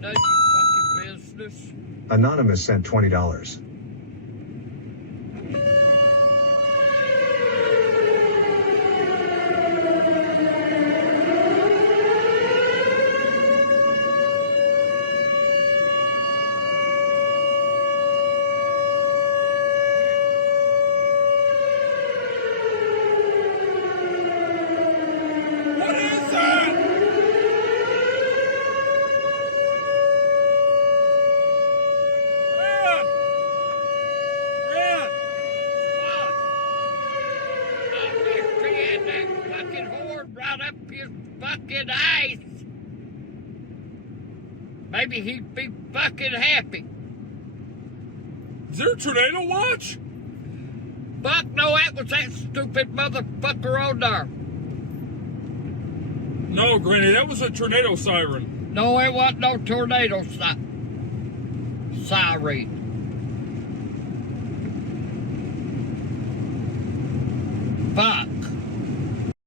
None of your fucking business. Anonymous sent $20. What is that? Red! Red! What? I wish he had that fucking horn right up his fucking eyes. Maybe he'd be fucking happy. Is there a tornado watch? Fuck no, that was that stupid motherfucker on there. No, Granny, that was a tornado siren. No, it wasn't no tornado siren.